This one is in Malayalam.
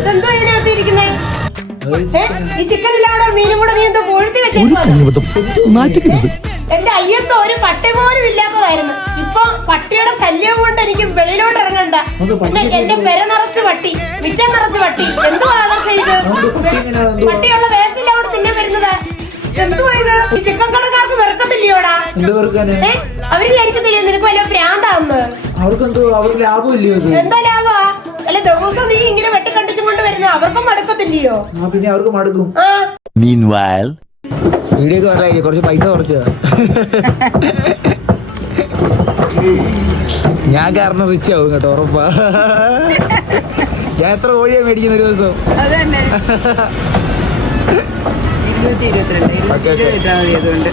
ഇതെന്തോ ഇതിനകത്ത് ഇരിക്കുന്നേ? ഈ ചിക്കനിലാണോ മീനും കൂടെ നീ എന്തോ പൊഴുത്തി വെച്ചേക്കുന്നത്? എന്റെ അയ്യത്തോ ഒരു പട്ടി പോലും ഇല്ലാത്തതായിരുന്നു. ഇപ്പൊ പട്ടിയുടെ ശല്യം കൊണ്ട് എനിക്ക് വെളിയിലോട്ട് ഇറങ്ങണ്ട. എന്റെ പെര നിറച്ച് പട്ടി, മിറ്റം നിറച്ച് പട്ടി. എന്തുവാ ചെയ്ത്? പട്ടിയുള്ള വേസ്റ്റിൽ അവിടെ തിന്നാൻ വരുന്നത്. എന്തുവാ ഇത്? ഈ ചിക്കൻ കടക്കാർക്ക് വെറുക്കത്തില്ലയോടാ? അവര് വിചാരിക്കത്തില്ലേ നിനക്ക് വല്ല ഭ്രാന്താന്ന്? എന്താ ലാഭാ? അല്ല ദിവസം നീ ഇങ്ങനെ വെട്ടിക്കണ്ടിച്ചും കൊണ്ട് വരുന്ന അവർക്കും മടുക്കത്തില്ലയോ? പിന്നെ അവർക്ക് മടുക്കും. വീഡിയോ ഒക്കെ കുറച്ച് പൈസ കുറച്ച് ഞാൻ കാരണം റിച്ച് ആവും കേട്ടോ, ഉറപ്പാ. ഞാൻ എത്ര കോഴിയാ മേടിക്കുന്ന ഒരു ദിവസം? 222 അതുകൊണ്ട്